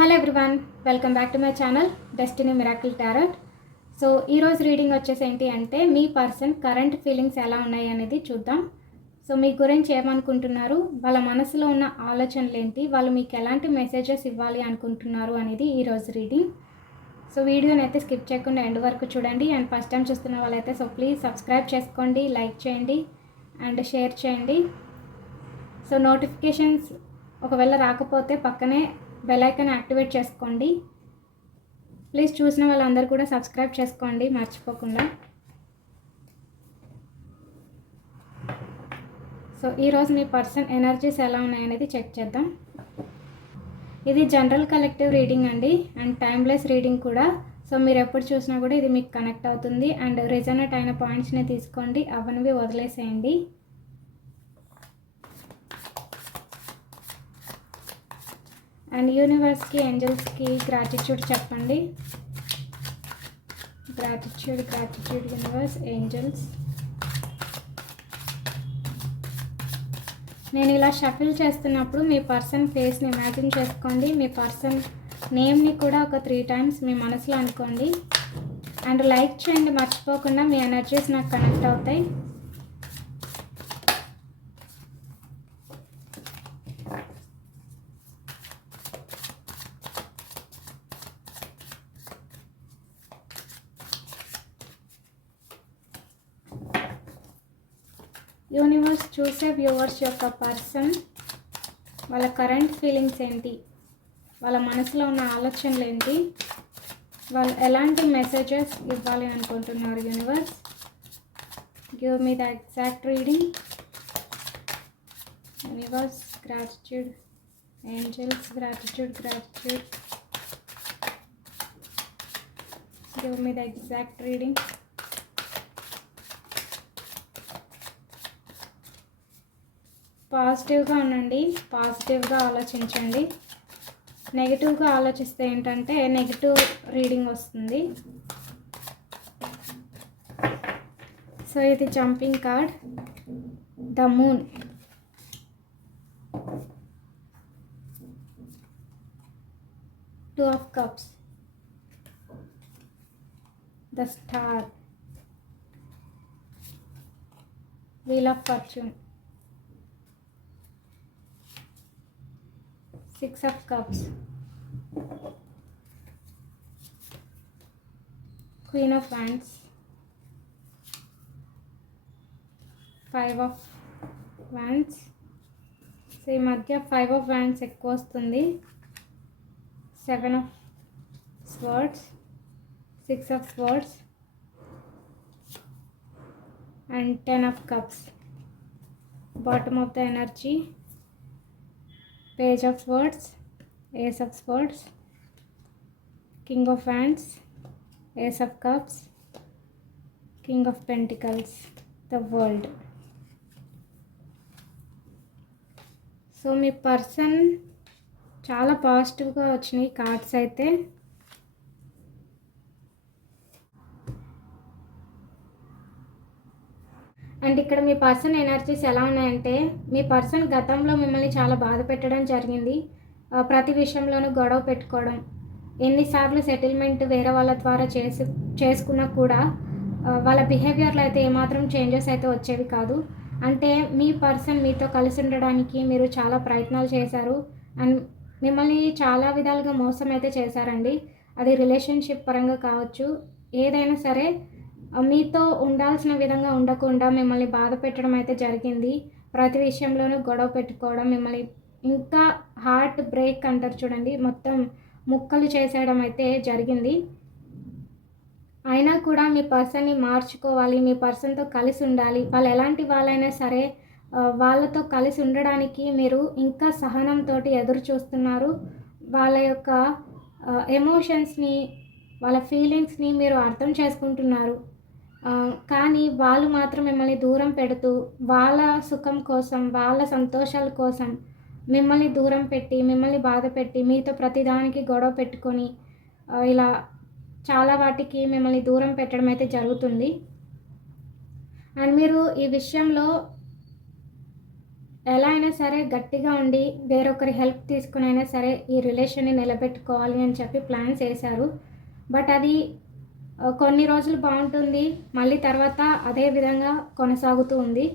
Hello everyone, welcome back to my channel destiny miracle tarot. So ఈరోజు reading వచ్చేసి ఏంటి అంటే మీ పర్సన్ కరెంట్ ఫీలింగ్స్ ఎలా ఉన్నాయి అనేది చూద్దాం. సో మీ గురించి ఏమనుకుంటున్నారు, వాళ్ళ మనసులో ఉన్న ఆలోచనలు ఏంటి, వాళ్ళు మీకు ఎలాంటి మెసేజెస్ ఇవ్వాలి అనుకుంటున్నారు అనేది ఈరోజు రీడింగ్. సో వీడియోని అయితే స్కిప్ చేయకుండా ఎండ్ వరకు చూడండి. అండ్ ఫస్ట్ టైం చూస్తున్న వాళ్ళైతే సో ప్లీజ్ సబ్స్క్రైబ్ చేసుకోండి, లైక్ చేయండి అండ్ షేర్ చేయండి. సో నోటిఫికేషన్స్ ఒకవేళ రాకపోతే పక్కనే బెల్ ఐకాన్ యాక్టివేట్ చేసుకోండి. ప్లీజ్ చూసిన వాళ్ళందరూ కూడా సబ్స్క్రైబ్ చేసుకోండి మర్చిపోకుండా. సో ఈరోజు మీ పర్సన్ ఎనర్జీస్ ఎలా ఉన్నాయనేది చెక్ చేద్దాం. ఇది జనరల్ కలెక్టివ్ రీడింగ్ అండి అండ్ టైమ్లెస్ రీడింగ్ కూడా. సో మీరు ఎప్పుడు చూసినా కూడా ఇది మీకు కనెక్ట్ అవుతుంది. అండ్ రిజనెట్ అయిన పాయింట్స్ని తీసుకోండి, అవన్నీ వదిలేసేయండి. అండ్ యూనివర్స్కి, ఏంజల్స్కి గ్రాటిట్యూడ్ చెప్పండి. Gratitude universe, angels. నేను ఇలా షఫిల్ చేస్తున్నప్పుడు మీ పర్సన్ ఫేస్ని ఇమాజిన్ చేసుకోండి. మీ పర్సన్ నేమ్ని కూడా ఒక 3 times మీ మనసులో అనుకోండి. అండ్ లైక్ చేయండి మర్చిపోకుండా, మీ ఎనర్జీస్ నాకు కనెక్ట్ అవుతాయి. యూనివర్స్ చూసే వ్యూవర్స్ యొక్క పర్సన్ వాళ్ళ కరెంట్ ఫీలింగ్స్ ఏంటి, వాళ్ళ మనసులో ఉన్న ఆలోచనలు ఏంటి, వాళ్ళు ఎలాంటి మెసేజెస్ ఇవ్వాలి అనుకుంటున్నారు. Universe give me the exact reading. Universe, gratitude, angels, gratitude give me the exact reading. పాజిటివ్గా ఉండండి, పాజిటివ్గా ఆలోచించండి. నెగిటివ్గా ఆలోచిస్తే ఏంటంటే నెగిటివ్ రీడింగ్ వస్తుంది. సో ఇది jumping card, the moon, Two of Cups, the Star, Wheel of Fortune, Six of Cups, Queen of Wands, Five of Wands. So ఈ మధ్య 5 of Wands ఎక్కువ వస్తుంది. 7 of Swords, 6 of Swords and 10 of Cups. Bottom of the energy, Page of Swords, Ace of Swords, King of Wands, Ace of Cups, King of Pentacles, the World. So మీ person చాలా పాజిటివ్గా వచ్చినాయి cards అయితే. And ఇక్కడ మీ person energies ఎలా ఉన్నాయంటే మీ person గతంలో మిమ్మల్ని చాలా బాధ పెట్టడం జరిగింది. ప్రతి విషయంలోనూ గొడవ పెట్టుకోవడం, ఎన్నిసార్లు సెటిల్మెంట్ వేరే వాళ్ళ ద్వారా చేసుకున్నా కూడా వాళ్ళ బిహేవియర్లో అయితే ఏమాత్రం చేంజెస్ అయితే వచ్చేవి కాదు. అంటే మీ పర్సన్ మీతో కలిసి ఉండడానికి మీరు చాలా ప్రయత్నాలు చేశారు అండ్ మిమ్మల్ని చాలా విధాలుగా మోసం అయితే చేశారండి. అది రిలేషన్షిప్ పరంగా కావచ్చు, ఏదైనా సరే మీతో ఉండాల్సిన విధంగా ఉండకుండా మిమ్మల్ని బాధ పెట్టడం అయితే జరిగింది. ప్రతి విషయంలోనూ గొడవ పెట్టుకోవడం, మిమ్మల్ని ఇంకా హార్ట్ బ్రేక్ అంటారు చూడండి, మొత్తం ముక్కలు చేసేయడం అయితే జరిగింది. అయినా కూడా మీ పర్సన్ని మార్చుకోవాలి, మీ పర్సన్తో కలిసి ఉండాలి, వాళ్ళు ఎలాంటి వాళ్ళైనా సరే వాళ్ళతో కలిసి ఉండడానికి మీరు ఇంకా సహనంతో ఎదురు చూస్తున్నారు. వాళ్ళ యొక్క ఎమోషన్స్ని, వాళ్ళ ఫీలింగ్స్ని మీరు అర్థం చేసుకుంటున్నారు. కానీ వాళ్ళు మాత్రం మిమ్మల్ని దూరం పెడుతూ వాళ్ళ సుఖం కోసం, వాళ్ళ సంతోషాల కోసం మిమ్మల్ని దూరం పెట్టి, మిమ్మల్ని బాధ పెట్టి, మీతో ప్రతిదానికి గొడవ పెట్టుకొని ఇలా చాలా వాటికి మిమ్మల్ని దూరం పెట్టడం అయితే జరుగుతుంది. అండ్ మీరు ఈ విషయంలో ఎలా అయినా సరే గట్టిగా ఉండి వేరొకరి హెల్ప్ తీసుకుని అయినా సరే ఈ రిలేషన్ని నిలబెట్టుకోవాలి అని చెప్పి ప్లాన్స్ వేశారు. బట్ అది కొన్ని రోజులు బాగుంటుంది, మళ్ళీ తర్వాత అదే విధంగా కొనసాగుతూ ఉంది.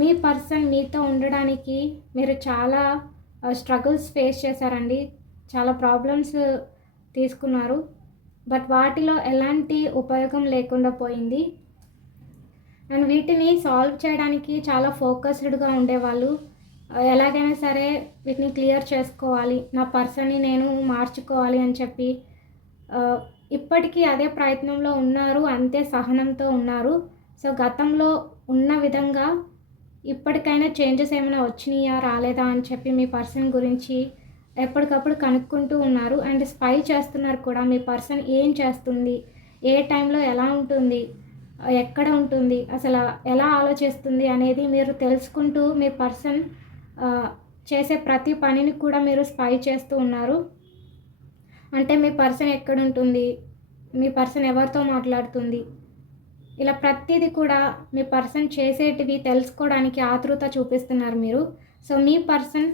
మీ పర్సన్ మీతో ఉండడానికి మీరు చాలా స్ట్రగుల్స్ ఫేస్ చేశారండి. చాలా ప్రాబ్లమ్స్ తీసుకున్నారు. బట్ వాటిలో ఎలాంటి ఉపయోగం లేకుండా పోయింది. అండ్ వీటిని సాల్వ్ చేయడానికి చాలా ఫోకస్డ్గా ఉండేవాళ్ళు. ఎలాగైనా సరే వీటిని క్లియర్ చేసుకోవాలి, నా పర్సన్ని నేను మార్చుకోవాలి అని చెప్పి ఇప్పటికీ అదే ప్రయత్నంలో ఉన్నారు, అంతే సహనంతో ఉన్నారు. సో గతంలో ఉన్న విధంగా ఇప్పటికైనా చేంజెస్ ఏమైనా వచ్చినాయా రాలేదా అని చెప్పి మీ పర్సన్ గురించి ఎప్పటికప్పుడు కనుక్కుంటూ ఉన్నారు. అండ్ స్పై చేస్తున్నారు కూడా, మీ పర్సన్ ఏం చేస్తుంది, ఏ టైంలో ఎలా ఉంటుంది, ఎక్కడ ఉంటుంది, అసలు ఎలా ఆలోచిస్తుంది అనేది మీరు తెలుసుకుంటూ మీ పర్సన్ చేసే ప్రతి పనిని కూడా మీరు స్పై చేస్తూ ఉన్నారు. అంటే మీ పర్సన్ ఎక్కడుంటుంది, మీ పర్సన్ ఎవరితో మాట్లాడుతుంది, ఇలా ప్రతిదీ కూడా మీ పర్సన్ చేసేటివి తెలుసుకోవడానికి ఆతృత చూపిస్తున్నారు మీరు. సో మీ పర్సన్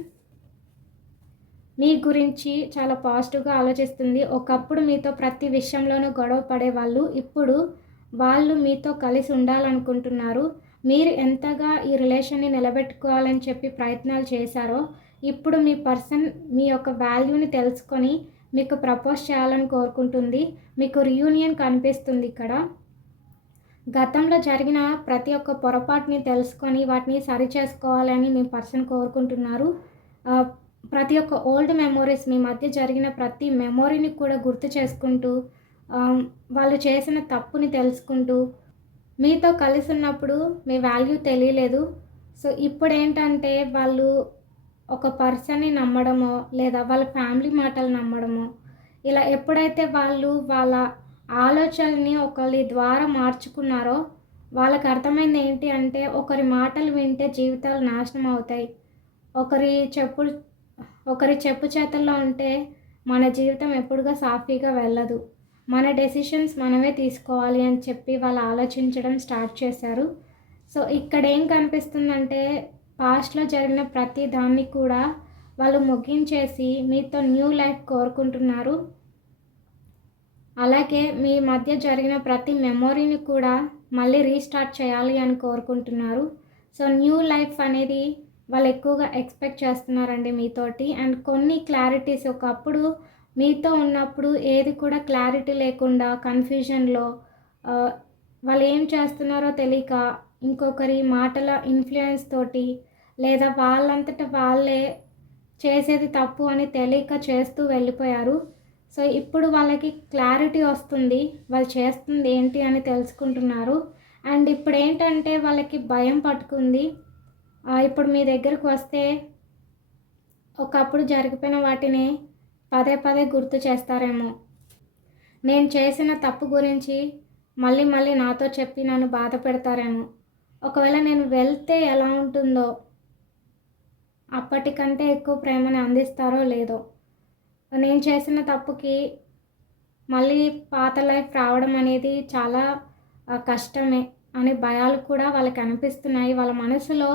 మీ గురించి చాలా పాజిటివ్గా ఆలోచిస్తుంది. ఒకప్పుడు మీతో ప్రతి విషయంలోనూ గొడవ పడేవాళ్ళు, ఇప్పుడు వాళ్ళు మీతో కలిసి ఉండాలనుకుంటున్నారు. మీరు ఎంతగా ఈ రిలేషన్ని నిలబెట్టుకోవాలని చెప్పి ప్రయత్నాలు చేశారో, ఇప్పుడు మీ పర్సన్ మీ యొక్క వాల్యూని తెలుసుకొని మీకు ప్రపోజ్ చేయాలని కోరుకుంటుంది. మీకు రీయూనియన్ కనిపిస్తుంది ఇక్కడ. గతంలో జరిగిన ప్రతి ఒక్క పొరపాటుని తెలుసుకొని వాటిని సరి చేసుకోవాలని మీ పర్సన్ కోరుకుంటున్నారు. ప్రతి ఒక్క ఓల్డ్ మెమోరీస్, మీ మధ్య జరిగిన ప్రతి మెమోరీని కూడా గుర్తు చేసుకుంటూ, వాళ్ళు చేసిన తప్పుని తెలుసుకుంటూ, మీతో కలిసి ఉన్నప్పుడు మీ వాల్యూ తెలియలేదు. సో ఇప్పుడు ఏంటంటే వాళ్ళు ఒక పర్సన్ని నమ్మడమో లేదా వాళ్ళ ఫ్యామిలీ మాటలు నమ్మడమో, ఇలా ఎప్పుడైతే వాళ్ళు వాళ్ళ ఆలోచనని ఒకరి ద్వారా మార్చుకున్నారో వాళ్ళకి అర్థమైంది ఏంటి అంటే, ఒకరి మాటలు వింటే జీవితాలు నాశనం అవుతాయి, ఒకరి చెప్పు చేతల్లో ఉంటే మన జీవితం ఎప్పుడుగా సాఫీగా వెళ్ళదు, మన డెసిషన్స్ మనమే తీసుకోవాలి అని చెప్పి వాళ్ళు ఆలోచించడం స్టార్ట్ చేశారు. సో ఇక్కడ ఏం కనిపిస్తుందంటే, పాస్ట్లో జరిగిన ప్రతి దాన్ని కూడా వాళ్ళు ముగించేసి మీతో న్యూ లైఫ్ కోరుకుంటున్నారు. అలాగే మీ మధ్య జరిగిన ప్రతి మెమొరీని కూడా మళ్ళీ రీస్టార్ట్ చేయాలి అని కోరుకుంటున్నారు. సో న్యూ లైఫ్ అనేది వాళ్ళు ఎక్కువగా ఎక్స్పెక్ట్ చేస్తున్నారండి మీతోటి. అండ్ కొన్ని క్లారిటీస్, ఒకప్పుడు మీతో ఉన్నప్పుడు ఏది కూడా క్లారిటీ లేకుండా కన్ఫ్యూజన్లో వాళ్ళు ఏం చేస్తున్నారో తెలియక ఇంకొకరి మాటల ఇన్ఫ్లుయెన్స్ తోటి, లేదా వాళ్ళంతట వాళ్ళే చేసేది తప్పు అని తెలియక చేస్తూ వెళ్ళిపోయారు. సో ఇప్పుడు వాళ్ళకి క్లారిటీ వస్తుంది, వాళ్ళు చేస్తుంది ఏంటి అని తెలుసుకుంటున్నారు. అండ్ ఇప్పుడు ఏంటంటే వాళ్ళకి భయం పట్టుకుంది. ఇప్పుడు మీ దగ్గరకు వస్తే ఒకప్పుడు జరిగిపోయిన వాటిని పదే పదే గుర్తు చేస్తారేమో, నేను చేసిన తప్పు గురించి మళ్ళీ మళ్ళీ నాతో చెప్పి నన్ను బాధ పెడతారేమో, ఒకవేళ నేను వెళ్తే ఎలా ఉంటుందో, అప్పటికంటే ఎక్కువ ప్రేమని అందిస్తారో లేదో, నేను చేసిన తప్పుకి మళ్ళీ పాత లైఫ్ రావడం అనేది చాలా కష్టమే అనే భయాలు కూడా వాళ్ళకి అనిపిస్తున్నాయి. వాళ్ళ మనసులో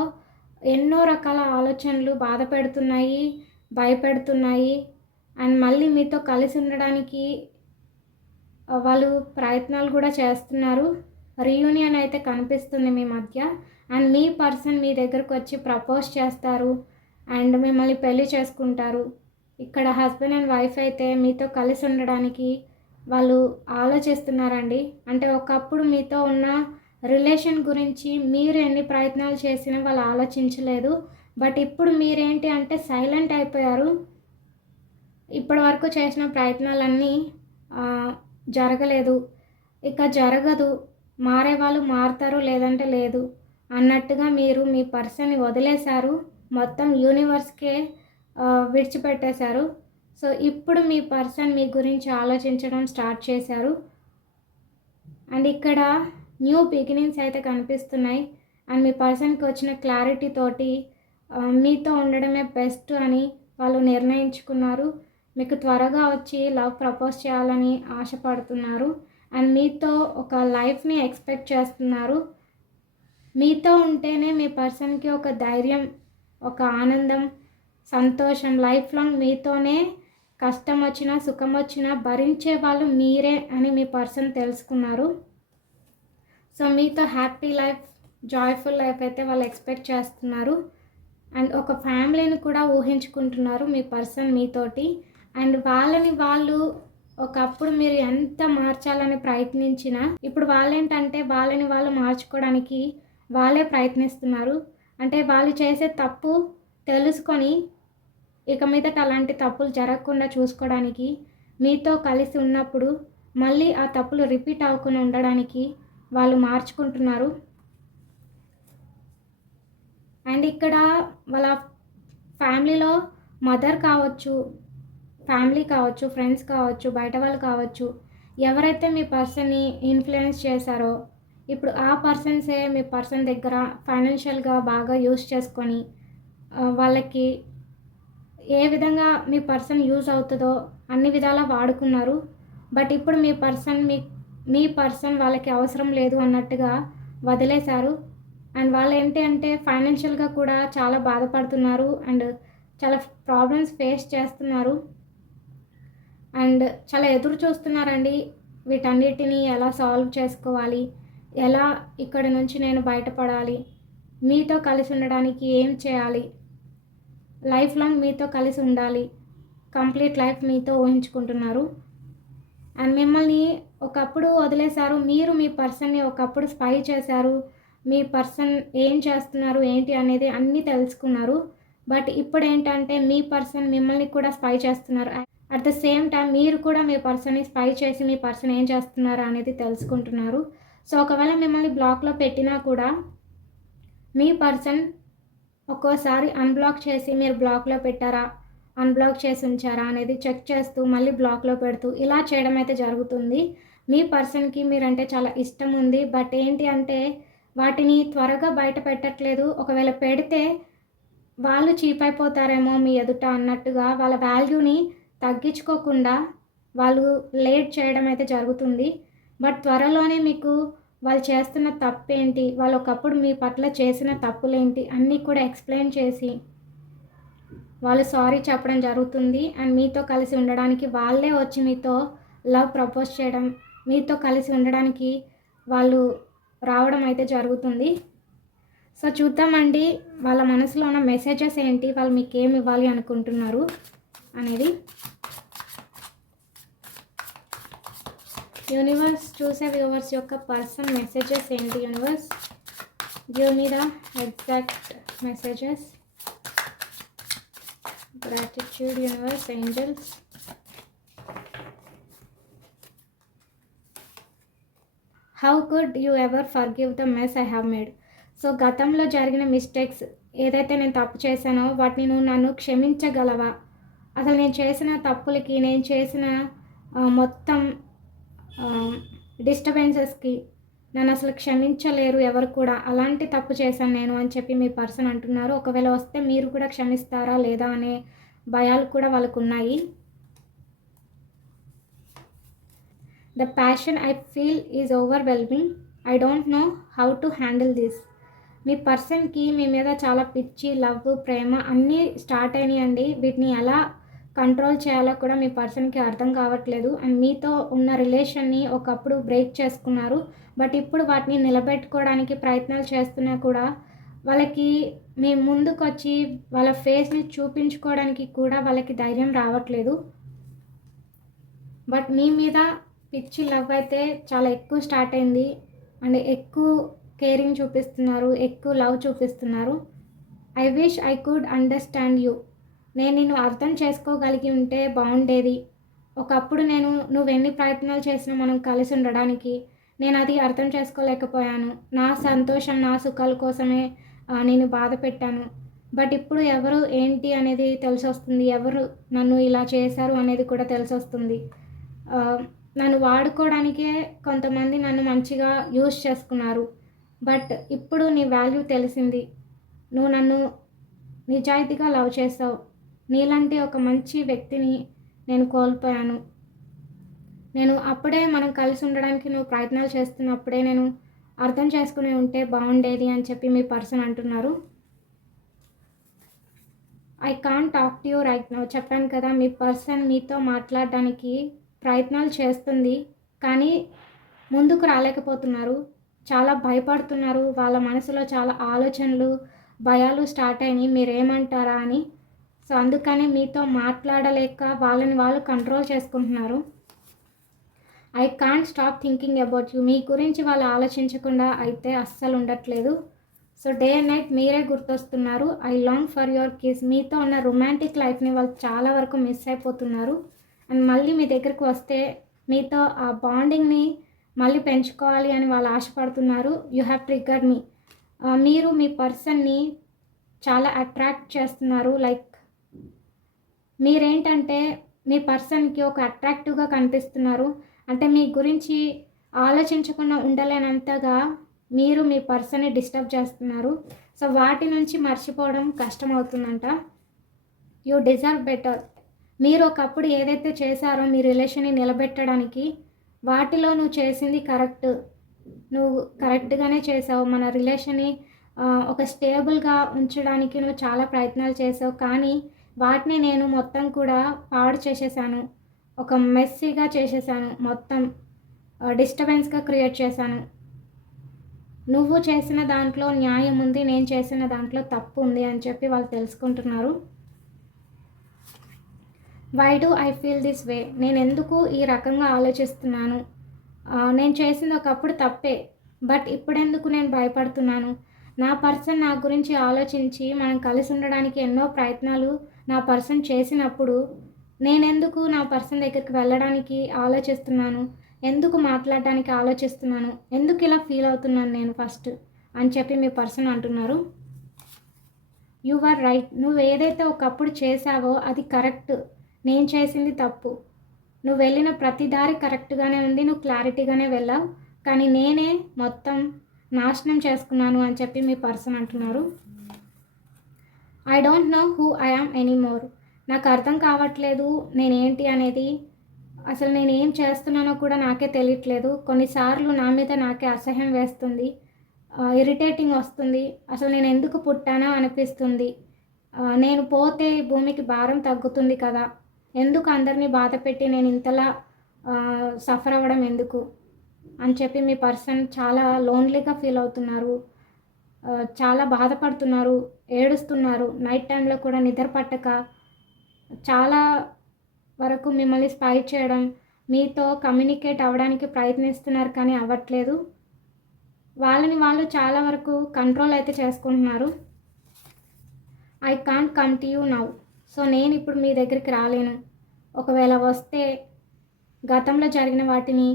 ఎన్నో రకాల ఆలోచనలు బాధ పెడుతున్నాయి, భయపెడుతున్నాయి. అండ్ మళ్ళీ మీతో కలిసి ఉండడానికి వాళ్ళు ప్రయత్నాలు కూడా చేస్తున్నారు. రీయూనియన్ అయితే కనిపిస్తుంది మీ మధ్య. అండ్ మీ పర్సన్ మీ దగ్గరకు వచ్చి ప్రపోజ్ చేస్తారు అండ్ మిమ్మల్ని పెళ్లి చేసుకుంటారు. ఇక్కడ హస్బెండ్ అండ్ వైఫ్ అయితే మీతో కలిసి ఉండడానికి వాళ్ళు ఆలోచిస్తున్నారండి. అంటే ఒకప్పుడు మీతో ఉన్న రిలేషన్ గురించి మీరు ఎన్ని ప్రయత్నాలు చేసినా వాళ్ళు ఆలోచించలేదు. బట్ ఇప్పుడు మీరేంటి అంటే సైలెంట్ అయిపోయారు. ఇప్పటి వరకు చేసిన ప్రయత్నాలన్నీ జరగలేదు, ఇక జరగదు, మారే వాళ్ళు మారుతారు లేదంటే లేదు అన్నట్టుగా మీరు మీ పర్సన్ని వదిలేశారు, మొత్తం యూనివర్స్కే విడిచిపెట్టేశారు. సో ఇప్పుడు మీ పర్సన్ మీ గురించి ఆలోచించడం స్టార్ట్ చేశారు. అండ్ ఇక్కడ న్యూ బిగినింగ్స్ అయితే కనిపిస్తున్నాయి. అండ్ మీ పర్సన్కి వచ్చిన క్లారిటీ తోటి మీతో ఉండడమే బెస్ట్ అని వాళ్ళు నిర్ణయించుకున్నారు. మీకు త్వరగా వచ్చి లవ్ ప్రపోజ్ చేయాలని ఆశపడుతున్నారు. అండ్ మీతో ఒక లైఫ్ని ఎక్స్పెక్ట్ చేస్తున్నారు. మీతో ఉంటేనే మీ పర్సన్కి ఒక ధైర్యం ఒక ఆనందం, సంతోషం లైఫ్ లాంగ్ మీతోనే, కష్టం వచ్చినా సుఖం వచ్చినా భరించే వాళ్ళు మీరే అని మీ పర్సన్ తెలుసుకున్నారు. సో మీతో హ్యాపీ లైఫ్, జాయ్ఫుల్ లైఫ్ అయితే వాళ్ళు ఎక్స్పెక్ట్ చేస్తున్నారు. అండ్ ఒక ఫ్యామిలీని కూడా ఊహించుకుంటున్నారు మీ పర్సన్ మీతోటి. అండ్ వాళ్ళని వాళ్ళు ఒకప్పుడు మీరు ఎంత మార్చాలని ప్రయత్నించినా ఇప్పుడు వాళ్ళేంటంటే వాళ్ళని వాళ్ళు మార్చుకోవడానికి వాళ్ళే ప్రయత్నిస్తున్నారు. అంటే వాళ్ళు చేసే తప్పు తెలుసుకొని ఇక మీదట అలాంటి తప్పులు జరగకుండా చూసుకోవడానికి, మీతో కలిసి ఉన్నప్పుడు మళ్ళీ ఆ తప్పులు రిపీట్ అవ్వకుండా ఉండడానికి వాళ్ళు మార్చుకుంటున్నారు. అండ్ ఇక్కడ వాళ్ళ ఫ్యామిలీలో మదర్ కావచ్చు, ఫ్యామిలీ కావచ్చు, ఫ్రెండ్స్ కావచ్చు, బయట వాళ్ళు కావచ్చు, ఎవరైతే మీ పర్సన్ని ఇన్ఫ్లుయెన్స్ చేశారో ఇప్పుడు ఆ పర్సన్సే మీ పర్సన్ దగ్గర ఫైనాన్షియల్గా బాగా యూస్ చేసుకొని వాళ్ళకి ఏ విధంగా మీ పర్సన్ యూజ్ అవుతుందో అన్ని విధాలా వాడుకున్నారు. బట్ ఇప్పుడు మీ పర్సన్ వాళ్ళకి అవసరం లేదు అన్నట్టుగా వదిలేశారు. అండ్ వాళ్ళు ఏంటి అంటే ఫైనాన్షియల్గా కూడా చాలా బాధపడుతున్నారు అండ్ చాలా ప్రాబ్లమ్స్ ఫేస్ చేస్తున్నారు. అండ్ చాలా ఎదురు చూస్తున్నారండి వీటన్నిటిని ఎలా సాల్వ్ చేసుకోవాలి, ఎలా ఇక్కడ నుంచి నేను బయటపడాలి, మీతో కలిసి ఉండడానికి ఏం చేయాలి, లైఫ్ లాంగ్ మీతో కలిసి ఉండాలి, కంప్లీట్ లైఫ్ మీతో ఊహించుకుంటున్నారు. అండ్ మిమ్మల్ని ఒకప్పుడు వదిలేశారు, మీరు మీ పర్సన్ని ఒకప్పుడు స్పై చేశారు, మీ పర్సన్ ఏం చేస్తున్నారు ఏంటి అనేది అన్నీ తెలుసుకున్నారు. బట్ ఇప్పుడు ఏంటంటే మీ పర్సన్ మిమ్మల్ని కూడా స్పై చేస్తున్నారు. అట్ ద సేమ్ టైం మీరు కూడా మీ పర్సన్ని స్పై చేసి మీ పర్సన్ ఏం చేస్తున్నారు అనేది తెలుసుకుంటున్నారు. సో ఒకవేళ మిమ్మల్ని బ్లాక్లో పెట్టినా కూడా మీ పర్సన్ ఒక్కోసారి అన్బ్లాక్ చేసి మీరు బ్లాక్లో పెట్టారా, అన్బ్లాక్ చేసి ఉంచారా అనేది చెక్ చేస్తూ మళ్ళీ బ్లాక్లో పెడుతూ ఇలా చేయడం అయితే జరుగుతుంది. మీ పర్సన్కి మీరంటే చాలా ఇష్టం ఉంది. బట్ ఏంటి అంటే వాటిని త్వరగా బయట పెట్టట్లేదు. ఒకవేళ పెడితే వాళ్ళు చీప్ అయిపోతారేమో మీ ఎదుట అన్నట్టుగా వాళ్ళ వాల్యూని తగ్గించుకోకుండా వాళ్ళు లేట్ చేయడం అయితే జరుగుతుంది. బట్ త్వరలోనే మీకు వాళ్ళు చేస్తున్న తప్పేంటి, వాళ్ళు ఒకప్పుడు మీ పట్ల చేసిన తప్పులేంటి అన్నీ కూడా ఎక్స్ప్లెయిన్ చేసి వాళ్ళు సారీ చెప్పడం జరుగుతుంది. అండ్ మీతో కలిసి ఉండడానికి వాళ్ళే వచ్చి మీతో లవ్ ప్రపోజ్ చేయడం, మీతో కలిసి ఉండడానికి వాళ్ళు రావడం అయితే జరుగుతుంది. సో చూద్దామండి వాళ్ళ మనసులో ఉన్న మెసేజెస్ ఏంటి, వాళ్ళు మీకు ఏమి ఇవ్వాలి అనుకుంటున్నారు అనేది. యూనివర్స్ చూసే వ్యూవర్స్ యొక్క పర్సన్ మెసేజెస్ ఏంటి, universe give me the exact messages. Gratitude universe, angels. How could you ever forgive the mess I have made. So గతంలో జరిగిన మిస్టేక్స్ ఏదైతే నేను తప్పు చేశానో వాటిని నువ్వు నన్ను క్షమించగలవా, అసలు నేను చేసిన తప్పులకి, నేను చేసిన మొత్తం డిస్టర్బెన్సెస్కి నన్ను అసలు క్షమించలేరు ఎవరు కూడా, అలాంటి తప్పు చేశాను నేను అని చెప్పి మీ పర్సన్ అంటున్నారు. ఒకవేళ వస్తే మీరు కూడా క్షమిస్తారా లేదా అనే భయాలు కూడా వాళ్ళకు ఉన్నాయి. The passion I feel is overwhelming, I don't know how to handle this. మీ పర్సన్కి మీ మీద చాలా పిచ్చి, లవ్, ప్రేమ అన్నీ స్టార్ట్ అయినాయండి. వీటిని ఎలా కంట్రోల్ చేయాలో కూడా మీ పర్సన్కి అర్థం కావట్లేదు. అండ్ మీతో ఉన్న రిలేషన్ని ఒకప్పుడు బ్రేక్ చేసుకున్నారు. బట్ ఇప్పుడు వాటిని నిలబెట్టుకోవడానికి ప్రయత్నాలు చేస్తున్నా కూడా వాళ్ళకి మీ ముందుకు వచ్చి వాళ్ళ ఫేస్ని చూపించుకోవడానికి కూడా వాళ్ళకి ధైర్యం రావట్లేదు. బట్ మీ మీద పిచ్చి లవ్ అయితే చాలా ఎక్కువ స్టార్ట్ అయింది. అండ్ ఎక్కువ కేరింగ్ చూపిస్తున్నారు, ఎక్కువ లవ్ చూపిస్తున్నారు. I wish I could understand you. నేను నిన్ను అర్థం చేసుకోగలిగి ఉంటే బాగుండేది. ఒకప్పుడు నువ్వెన్ని ప్రయత్నాలు చేసినా మనం కలిసి ఉండడానికి నేను అది అర్థం చేసుకోలేకపోయాను. నా సంతోషం, నా సుఖాల కోసమే నేను బాధ పెట్టాను. బట్ ఇప్పుడు ఎవరు ఏంటి అనేది తెలిసొస్తుంది, ఎవరు నన్ను ఇలా చేశారు అనేది కూడా తెలిసొస్తుంది. నన్ను వాడుకోవడానికే కొంతమంది నన్ను మంచిగా యూజ్ చేసుకున్నారు. బట్ ఇప్పుడు నీ వాల్యూ తెలిసింది. నువ్వు నన్ను నిజాయితీగా లవ్ చేసావు. నీలాంటి ఒక మంచి వ్యక్తిని నేను కోల్పోయాను. నేను అప్పుడే మనం కలిసి ఉండడానికి నువ్వు ప్రయత్నాలు చేస్తున్నప్పుడే నేను అర్థం చేసుకుని ఉంటే బాగుండేది అని చెప్పి మీ పర్సన్ అంటున్నారు. I can't talk to you right now. చెప్పాను కదా, మీ పర్సన్ మీతో మాట్లాడడానికి ప్రయత్నాలు చేస్తుంది, కానీ ముందుకు రాలేకపోతున్నారు. చాలా భయపడుతున్నారు. వాళ్ళ మనసులో చాలా ఆలోచనలు, భయాలు స్టార్ట్ అయినాయి మీరేమంటారా అని. సో అందుకని మీతో మాట్లాడలేక వాళ్ళని వాళ్ళు కంట్రోల్ చేసుకుంటున్నారు. I can't stop thinking about you. మీ గురించి వాళ్ళు ఆలోచించకుండా అయితే అస్సలు ఉండట్లేదు. సో డే అండ్ నైట్ మీరే గుర్తొస్తున్నారు. I long for your kiss. మీతో ఉన్న రొమాంటిక్ లైఫ్ని వాళ్ళు చాలా వరకు మిస్ అయిపోతున్నారు. అండ్ మళ్ళీ మీ దగ్గరికి వస్తే మీతో ఆ బాండింగ్ని మళ్ళీ పెంచుకోవాలి అని వాళ్ళు ఆశపడుతున్నారు. You have triggered me. మీరు మీ పర్సన్ని చాలా అట్రాక్ట్ చేస్తున్నారు. లైక్ మీరేంటంటే మీ పర్సన్కి ఒక అట్రాక్టివ్గా కనిపిస్తున్నారు. అంటే మీ గురించి ఆలోచించకుండా ఉండలేనంతగా మీరు మీ పర్సన్ని డిస్టర్బ్ చేస్తున్నారు. సో వాటి నుంచి మర్చిపోవడం కష్టమవుతుందంట. You deserve better. మీరు ఒకప్పుడు ఏదైతే చేశారో మీ రిలేషన్ని నిలబెట్టడానికి, వాటిలో నువ్వు చేసింది కరెక్ట్. నువ్వు కరెక్ట్గానే చేసావు. మన రిలేషన్ని ఒక స్టేబుల్గా ఉంచడానికి నువ్వు చాలా ప్రయత్నాలు చేసావు, కానీ వాటిని నేను మొత్తం కూడా పాడు చేసేసాను. ఒక మెస్సీగా చేసేసాను. మొత్తం డిస్టర్బెన్స్గా క్రియేట్ చేశాను. నువ్వు చేసిన దాంట్లో న్యాయం ఉంది, నేను చేసిన దాంట్లో తప్పు ఉంది అని చెప్పి వాళ్ళు తెలుసుకుంటున్నారు. Why do I feel this way. నేను ఎందుకు ఈ రకంగా ఆలోచిస్తున్నాను? నేను చేసింది ఒకప్పుడు తప్పే, బట్ ఇప్పుడెందుకు నేను భయపడుతున్నాను? నా పర్సన్ నా గురించి ఆలోచించి మనం కలిసి ఉండడానికి ఎన్నో ప్రయత్నాలు నా పర్సన్ చేసినప్పుడు నేనెందుకు నా పర్సన్ దగ్గరికి వెళ్ళడానికి ఆలోచిస్తున్నాను? ఎందుకు మాట్లాడడానికి ఆలోచిస్తున్నాను? ఎందుకు ఇలా ఫీల్ అవుతున్నాను నేను ఫస్ట్ అని చెప్పి మీ పర్సన్ అంటున్నారు. You are right. నువ్వు ఏదైతే ఒకప్పుడు చేసావో అది కరెక్ట్. నేను చేసింది తప్పు. నువ్వు వెళ్ళిన ప్రతి దారి కరెక్ట్గానే ఉంది, నువ్వు క్లారిటీగానే వెళ్ళావు, కానీ నేనే మొత్తం నాశనం చేసుకున్నాను అని చెప్పి మీ పర్సన్ అంటున్నారు. I don't know who I am anymore. నాకు అర్థం కావట్లేదు నేనేంటి అనేది. అసలు నేను ఏం చేస్తున్నానో కూడా నాకే తెలియట్లేదు. కొన్నిసార్లు నా మీద నాకే అసహ్యం వేస్తుంది, ఇరిటేటింగ్ వస్తుంది. అసలు నేను ఎందుకు పుట్టానో అనిపిస్తుంది. నేను పోతే భూమికి భారం తగ్గుతుంది కదా, ఎందుకు అందరినీ బాధ పెట్టి నేను ఇంతలా సఫర్ అవ్వడం ఎందుకు అని చెప్పి మీ పర్సన్ చాలా లోన్లీగా ఫీల్ అవుతున్నారు. చాలా బాధపడుతున్నారు, ఏడుస్తున్నారు. నైట్ టైంలో కూడా నిద్ర పట్టక చాలా వరకు మిమ్మల్ని స్పై చేయడం, మీతో కమ్యూనికేట్ అవ్వడానికి ప్రయత్నిస్తున్నారు, కానీ అవ్వట్లేదు. వాళ్ళని వాళ్ళు చాలా వరకు కంట్రోల్ అయితే చేసుకుంటున్నారు. I can't come to you now. So నేను ఇప్పుడు మీ దగ్గరికి రాలేను. ఒకవేళ వస్తే గతంలో జరిగిన వాటిని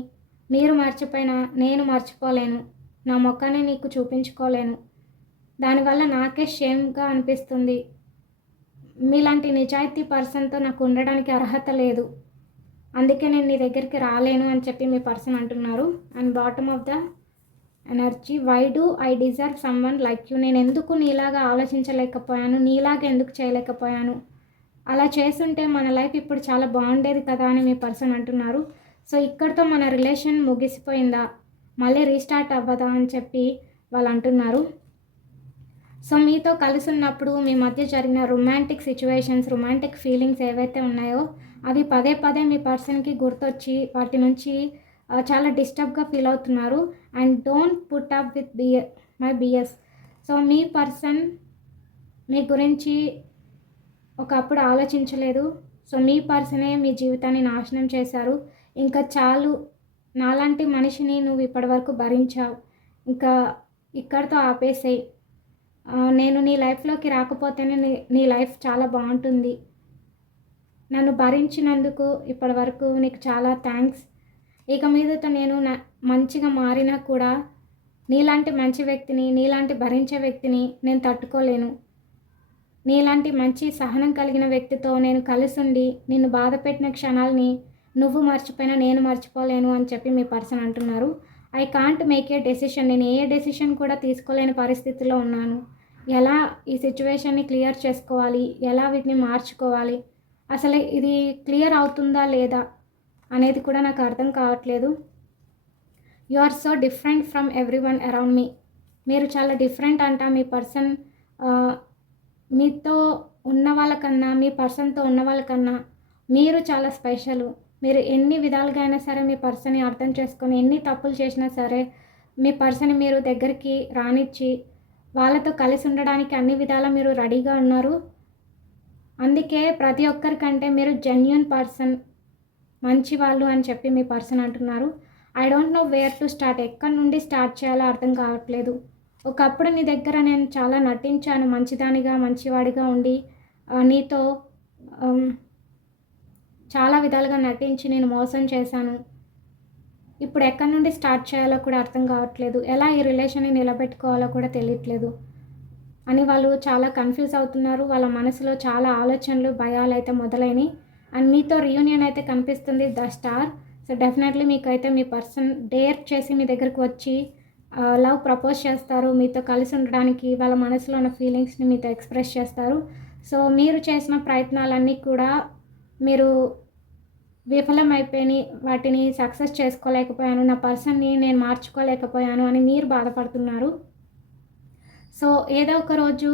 మీరు మర్చిపోయినా నేను మర్చిపోలేను. నా ముఖాన్ని నీకు చూపించుకోలేను. దానివల్ల నాకే షేమ్గా అనిపిస్తుంది. మీలాంటి నిజాయితీ పర్సన్తో నాకు ఉండడానికి అర్హత లేదు, అందుకే నేను నీ దగ్గరికి రాలేను అని చెప్పి మీ పర్సన్ అంటున్నారు. And bottom of the energy, why do I deserve someone like you. నేను ఎందుకు నీలాగా ఆలోచించలేకపోయాను, నీలాగా ఎందుకు చేయలేకపోయాను? అలా చేస్తుంటే మన లైఫ్ ఇప్పుడు చాలా బాగుండేది కదా అని మీ పర్సన్ అంటున్నారు. సో ఇక్కడితో మన రిలేషన్ ముగిసిపోయిందా, మళ్ళీ రీస్టార్ట్ అవ్వదా అని చెప్పి వాళ్ళు అంటున్నారు. సో మీతో కలిసి ఉన్నప్పుడు మీ మధ్య జరిగిన రొమాంటిక్ సిచ్యువేషన్స్, రొమాంటిక్ ఫీలింగ్స్ ఏవైతే ఉన్నాయో అవి పదే పదే మీ పర్సన్కి గుర్తొచ్చి వాటి నుంచి చాలా డిస్టర్బ్గా ఫీల్ అవుతున్నారు. And don't put up with my BS. So మీ పర్సన్ మీ గురించి ఒకప్పుడు ఆలోచించలేదు. సో మీ పర్సనే మీ జీవితాన్ని నాశనం చేశారు. ఇంకా చాలు, నాలాంటి మనిషిని నువ్వు ఇప్పటివరకు భరించావు, ఇంకా ఇక్కడితో ఆపేసేయి. నేను నీ లైఫ్లోకి రాకపోతేనే నీ లైఫ్ చాలా బాగుంటుంది. నన్ను భరించినందుకు ఇప్పటి వరకు నీకు చాలా థ్యాంక్స్. ఇక మీదట నేను మంచిగా మారినా కూడా నీలాంటి మంచి వ్యక్తిని, నీలాంటి భరించే వ్యక్తిని నేను తట్టుకోలేను. నీలాంటి మంచి సహనం కలిగిన వ్యక్తితో నేను కలిసి ఉండి నిన్ను బాధ పెట్టిన క్షణాలని నువ్వు మర్చిపోయినా నేను మర్చిపోలేను అని చెప్పి మీ పర్సన్ అంటున్నారు. I can't make a decision. నేను ఏ డెసిషన్ కూడా తీసుకోలేని పరిస్థితిలో ఉన్నాను. ఎలా ఈ సిచ్యువేషన్ని క్లియర్ చేసుకోవాలి, ఎలా వీటిని మార్చుకోవాలి, అసలు ఇది క్లియర్ అవుతుందా లేదా అనేది కూడా నాకు అర్థం కావట్లేదు. You are so different from every one around me. మీరు చాలా డిఫరెంట్ అంట. మీ పర్సన్ మీతో ఉన్న వాళ్ళకన్నా, మీ పర్సన్‌తో ఉన్న వాళ్ళకన్నా మీరు చాలా స్పెషలు. మీరు ఎన్ని విధాలుగా అయినా సరే మీ పర్సన్‌ని అర్థం చేసుకొని, ఎన్ని తప్పులు చేసినా సరే, మీ పర్సన్‌ని మీరు దగ్గరికి రానిచ్చి, వాళ్ళతో కలిసి ఉండడానికి అన్ని విధాలా మీరు రెడీగా ఉన్నారు. అందుకే ప్రతి ఒక్కరికంటే మీరు జెన్యూన్ పర్సన్, మంచివాళ్ళు అని చెప్పి మీ పర్సన్ అంటున్నారు. I don't know where to start. ఎక్కడి నుండి స్టార్ట్ చేయాలో అర్థం కావట్లేదు. ఒకప్పుడు నీ దగ్గర నేను చాలా నటించాను మంచిదానిగా, మంచివాడిగా ఉండి నీతో ఆహ్, చాలా విధాలుగా నటించి నేను మోసం చేశాను. ఇప్పుడు ఎక్కడి నుండి స్టార్ట్ చేయాలో కూడా అర్థం కావట్లేదు. ఎలా ఈ రిలేషన్‌ని నిలబెట్టుకోవాలో కూడా తెలియట్లేదు అని వాళ్ళు చాలా కన్‌ఫ్యూజ్ అవుతున్నారు. వాళ్ళ మనసులో చాలా ఆలోచనలు, భయాలైతే మొదలైనయి. అండ్ మీతో రీయూనియన్ అయితే కనిపిస్తుంది ద స్టార్. సో, డెఫినెట్‌లీ మీకైతే మీ పర్సన్ డేర్ చేసి మీ దగ్గరికి వచ్చి లవ్ ప్రపోజ్ చేస్తారు. మీతో కలిసి ఉండడానికి వాళ్ళ మనసులో ఉన్న ఫీలింగ్స్‌ని మీతో ఎక్స్‌ప్రెస్ చేస్తారు. సో, మీరు చేసిన ప్రయత్నాలన్నీ కూడా మీరు విఫలమైపోయినియి. వాటిని సక్సెస్ చేసుకోలేకపోయాను. నా పర్సన్‌ని నేను మార్చుకోలేకపోయాను అని మీరు బాధపడుతున్నారు. సో, ఏదో ఒక రోజు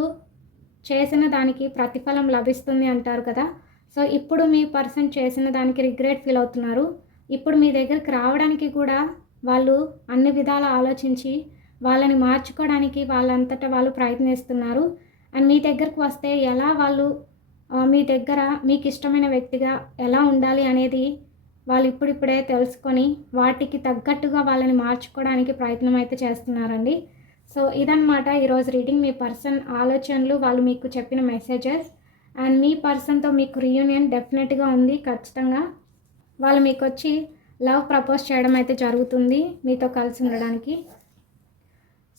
చేసిన దానికి ప్రతిఫలం లభిస్తుంది అంటారు కదా! సో, ఇప్పుడు మీ పర్సన్ చేసిన దానికి రిగ్రెట్ ఫీల్ అవుతున్నారు. ఇప్పుడు మీ దగ్గరికి రావడానికి కూడా వాళ్ళు అన్ని విధాలా ఆలోచించి వాళ్ళని మార్చుకోవడానికి వాళ్ళంతట వాళ్ళు ప్రయత్నిస్తున్నారు. అండ్ మీ దగ్గరికి వస్తే ఎలా వాళ్ళు మీ దగ్గర మీకిష్టమైన వ్యక్తిగా ఎలా ఉండాలి అనేది వాళ్ళు ఇప్పుడిప్పుడే తెలుసుకొని వాటికి తగ్గట్టుగా వాళ్ళని మార్చుకోవడానికి ప్రయత్నం అయితే చేస్తున్నారండి. సో, ఇదనమాట ఈరోజు రీడింగ్. మీ పర్సన్ ఆలోచనలు, వాళ్ళు మీకు చెప్పిన మెసేజెస్. అండ్ మీ పర్సన్‌తో మీకు రీయూనియన్ డెఫినెట్‌గా ఉంది ఖచ్చితంగా. వాళ్ళు మీకొచ్చి లవ్ ప్రపోజ్ చేయడం అయితే జరుగుతుంది మీతో కలిసి ఉండడానికి.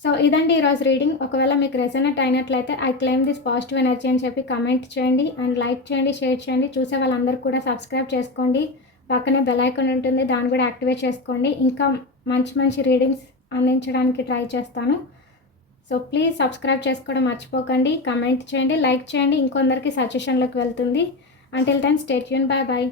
సో, ఇదండి ఈరోజు రీడింగ్. ఒకవేళ మీకు రెసొనేట్ అయినట్లయితే I claim this positive energy అని చెప్పి కామెంట్ చేయండి అండ్ లైక్ చేయండి, షేర్ చేయండి. చూసే వాళ్ళందరూ కూడా సబ్స్క్రైబ్ చేసుకోండి. పక్కనే బెల్ ఐకాన్ ఉంటుంది. దాన్ని కూడా యాక్టివేట్ చేసుకోండి. ఇంకా మంచి మంచి రీడింగ్స్ అందించడానికి ట్రై చేస్తాను. సో, ప్లీజ్ సబ్స్క్రైబ్ చేసుకోవడం మర్చిపోకండి. కామెంట్ చేయండి, లైక్ చేయండి. ఇంకొందరికి సజెషన్‌లోకి వెళ్తుంది. Until then stay tune. Bye by.